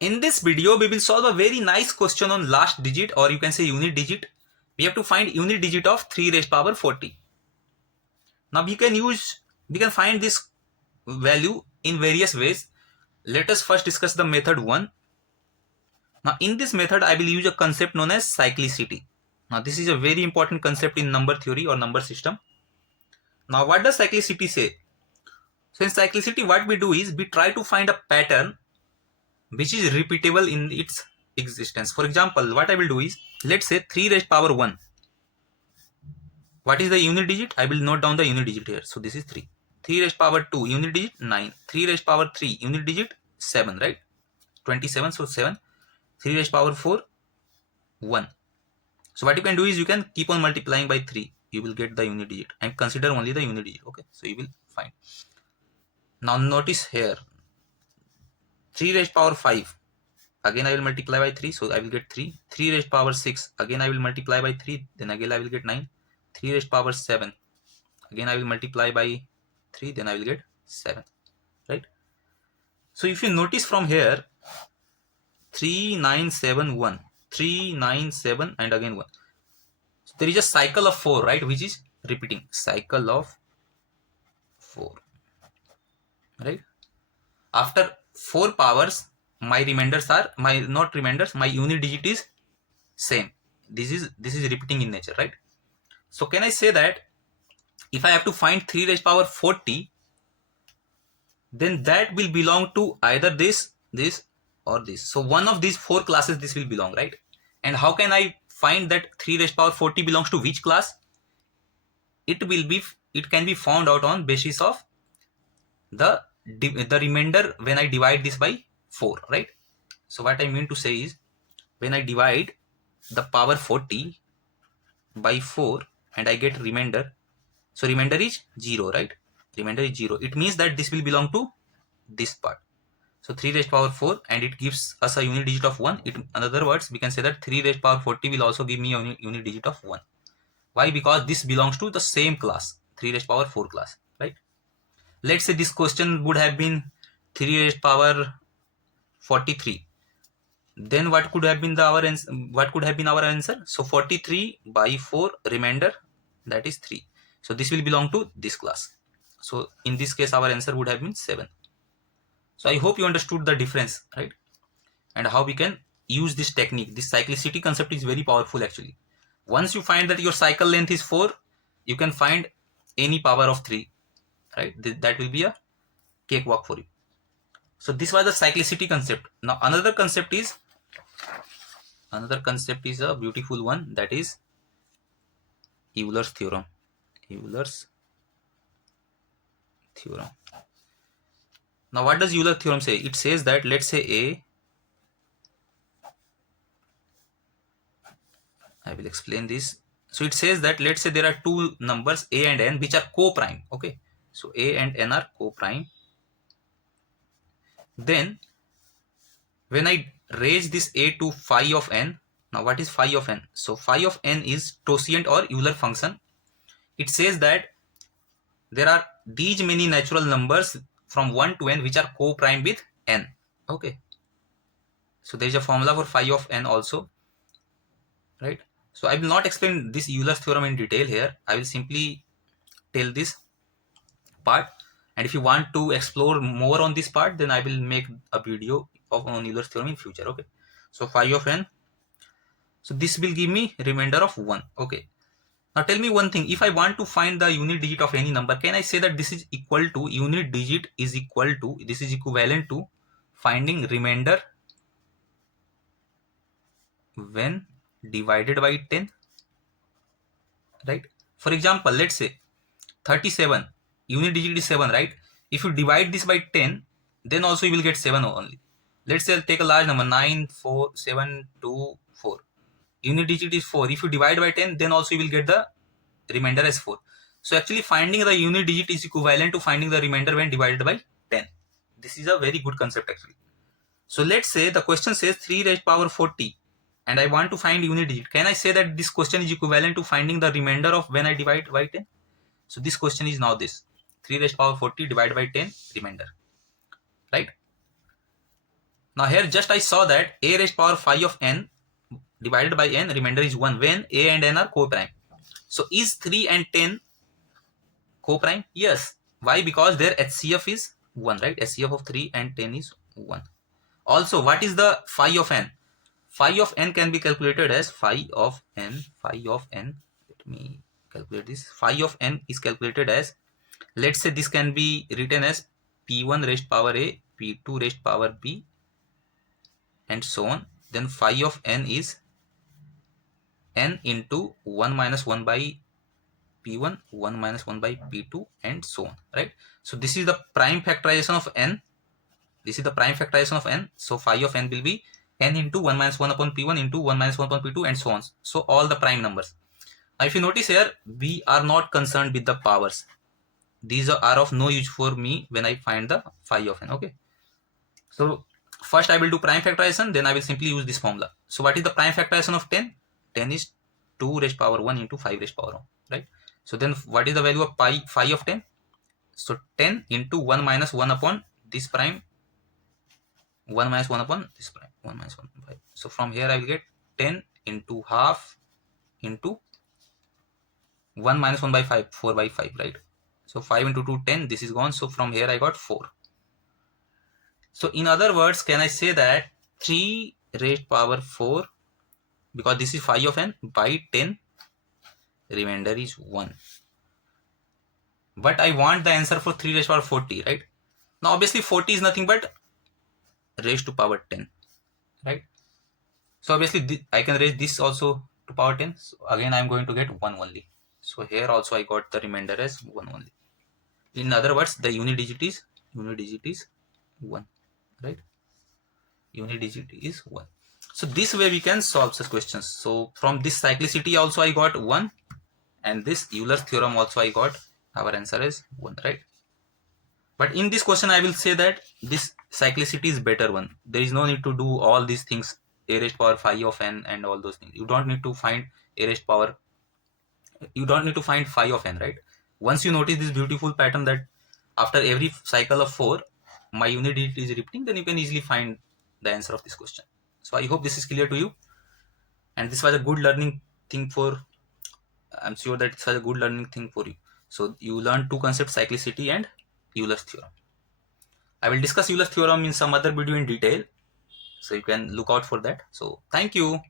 In this video, we will solve a very nice question on last digit, or you can say unit digit. We have to find unit digit of 3 raised power 40. Now we can find this value in various ways. Let us first discuss the method 1. Now in this method, I will use a concept known as cyclicity. Now this is a very important concept in number theory or number system. Now what does cyclicity say? So in cyclicity, what we do is we try to find a pattern which is repeatable in its existence. For example, what I will do is, let's say 3 raised power 1. What is the unit digit? I will note down the unit digit here. So this is 3. 3 raised power 2, unit digit 9. 3 raised power 3, unit digit 7, right? 27, so 7. 3 raised power 4, 1. So what you can do is you can keep on multiplying by 3. You will get the unit digit and consider only the unit digit. Okay, so you will find. Now notice here, 3 raised power 5. Again I will multiply by 3, so I will get 3. 3 raised power 6. Again I will multiply by 3. Then again I will get 9. 3 raised power 7. Again I will multiply by 3. Then I will get 7. Right? So if you notice from here, 3, 9, 7, 1. 3, 9, 7 and again 1. So there is a cycle of 4, right? Which is repeating. Cycle of 4. Right? After 4 powers, my remainders are, my unit digit is same. This is repeating in nature, right? So can I say that if I have to find 3 raised power 40, then that will belong to either this or this. So one of these 4 classes this will belong, right? And how can I find that 3 raised power 40 belongs to which class? It can be found out on basis of the remainder when I divide this by 4, right? So what I mean to say is, when I divide the power 40 by 4 and I get remainder, so remainder is 0, right? Remainder is 0. It means that this will belong to this part. So 3 raised power 4 and it gives us a unit digit of 1. In other words, we can say that 3 raised power 40 will also give me a unit digit of 1. Why? Because this belongs to the same class, 3 raised power 4 class, right? Let's say this question would have been 3 raised power 43. Then what could have been our answer? So 43 by 4 remainder, that is 3. So this will belong to this class. So in this case our answer would have been 7. So I hope you understood the difference, right? And how we can use this technique. This cyclicity concept is very powerful actually. Once you find that your cycle length is 4, you can find any power of 3, right? That will be a cakewalk for you. So this was the cyclicity concept. Now another concept is a beautiful one, that is Euler's theorem. Euler's theorem. Now what does Euler's theorem say? It says that, let's say I will explain this. So it says that, let's say there are two numbers a and n which are co-prime. Okay, so a and n are co-prime. Then when I raise this a to phi of n, now what is phi of n? So phi of n is totient or Euler function. It says that there are these many natural numbers from 1 to n which are co-prime with n. Okay, so there is a formula for phi of n also, right? So I will not explain this Euler's theorem in detail here. I will simply tell this part, and if you want to explore more on this part, then I will make a video on Euler's theorem in future. Okay, so phi of n, so this will give me remainder of 1. Okay, now tell me one thing, if I want to find the unit digit of any number, can I say that this is equal to, unit digit is equal to, this is equivalent to finding remainder when divided by 10, right? For example, let's say 37, unit digit is 7, right? If you divide this by 10, then also you will get 7 only. Let's say take a large number, 9, 4, 7, 2, 4. Unit digit is 4. If you divide by 10, then also you will get the remainder as 4. So actually finding the unit digit is equivalent to finding the remainder when divided by 10. This is a very good concept actually. So let's say the question says 3 raised power 40 and I want to find unit digit. Can I say that this question is equivalent to finding the remainder of when I divide by 10? So this question is now this, 3 raised power 40 divided by 10 remainder, right? Now here just I saw that a raised power phi of n divided by n, remainder is 1 when a and n are co-prime. So is 3 and 10 co-prime? Yes. Why? Because their HCF is 1, right? HCF of 3 and 10 is 1. Also, what is the phi of n? Phi of n can be calculated as phi of n. Let me calculate this. Phi of n is calculated as, let's say this can be written as p1 raised power a, p2 raised power b, and so on. Then phi of n is n into 1 minus 1 by p1, 1 minus 1 by p2, and so on, right? So this is the prime factorization of n. This is the prime factorization of n. So phi of n will be n into 1 minus 1 upon p1 into 1 minus 1 upon p2, and so on. So all the prime numbers. Now if you notice here, we are not concerned with the powers. These are of no use for me when I find the phi of n, okay? So first I will do prime factorization, then I will simply use this formula. So what is the prime factorization of 10? 10 is 2 raised power 1 into 5 raised power 1, right? So then what is the value of phi of 10? So 10 into 1 minus 1 upon this prime, 1 minus 1 upon this prime, 1 minus 1 upon 5. So from here I will get 10 into half into 1 minus 1 by 5, 4 by 5, right? So 5 into 2, 10, this is gone. So from here I got 4. So in other words, can I say that 3 raised power 4, because this is phi of n, by 10, remainder is 1. But I want the answer for 3 raised power 40, right? Now obviously 40 is nothing but raised to power 10, right? So obviously I can raise this also to power 10. So again I am going to get 1 only. So here also I got the remainder as 1 only. In other words, the unit digit is 1, right? Unit digit is 1. So this way we can solve such questions. So from this cyclicity also I got 1, and this Euler's theorem also I got. Our answer is 1, right? But in this question I will say that this cyclicity is better one. There is no need to do all these things, a raised power phi of n and all those things. You don't need to find a raised power, you don't need to find phi of n, right? Once you notice this beautiful pattern that after every cycle of 4 my unit digit is repeating, then you can easily find the answer of this question. So I hope this is clear to you, and this was a good learning thing for, I'm sure that it's a good learning thing for you. So you learn two concepts, cyclicity and Euler's theorem. I will discuss Euler's theorem in some other video in detail, so you can look out for that. So thank you.